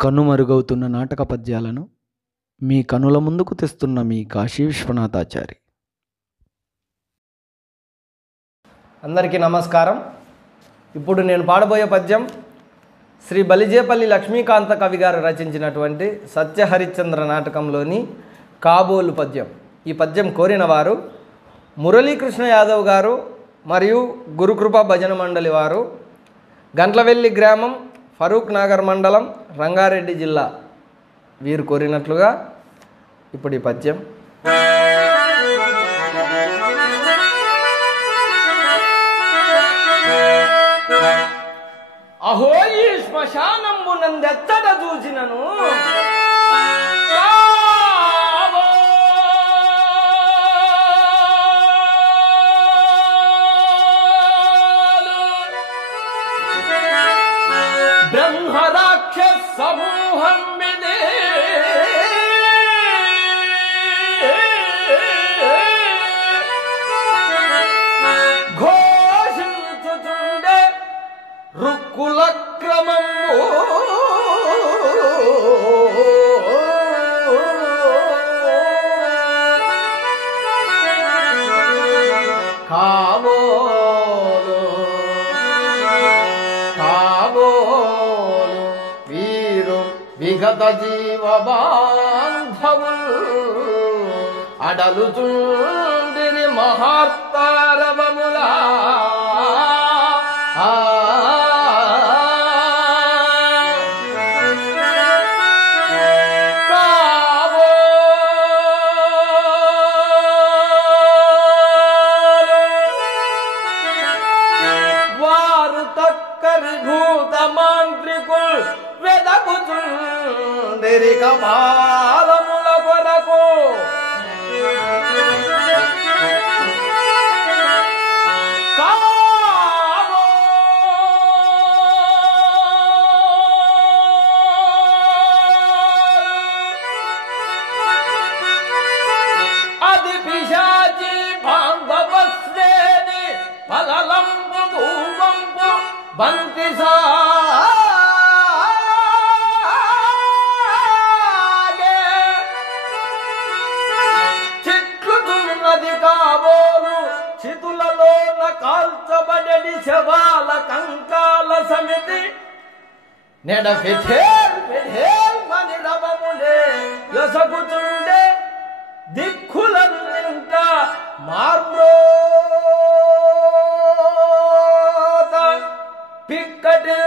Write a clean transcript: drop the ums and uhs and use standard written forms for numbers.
కనుమరుగవుతున్న నాటక పద్యాలను మీ కనుల ముందుకు తెస్తున్న మీ కాశీ విశ్వనాథాచారి. అందరికీ నమస్కారం. ఇప్పుడు నేను పాడబోయే పద్యం శ్రీ బలిజేపల్లి లక్ష్మీకాంత కవి గారు రచించినటువంటి సత్యహరిశ్చంద్ర నాటకంలోని కాబోలు పద్యం. ఈ పద్యం కోరిన వారు మురళీకృష్ణ యాదవ్ గారు మరియు గురుకృప భజన మండలి వారు, గంట్లవెల్లి గ్రామం, ఫరూక్ నగర్ మండలం, రంగారెడ్డి జిల్లా వీరు కోరినట్లుగా ఇప్పుడు ఈ పద్యం. అహో ఈ శ్మశానంబు నందెత్తడ చూసినను బ్రహ్మరాక్షస సమూహం విదే ఘోషించుతుండే రుక్కుల క్రమము కాబోలు కాబోలు వీరు విగత జీవ బాంధవులు అడలుచుండిరి మహార్తారవములా మాంత్రికుల్ వెదకుచుండిరి కపాలముల కొరకు అది పిశాచి బాంధవ శ్రేణి పలలంబు భూవంపు బంతి చిట్లుతున్నది కాబోలు చితులలోన కాల్చబడెడి శవాల కంకాల సమితి నెడఫిఠేల్మని రవములే యొసగుచుండే దిక్కులన్నింట మార్బ్రోత పిక్కటి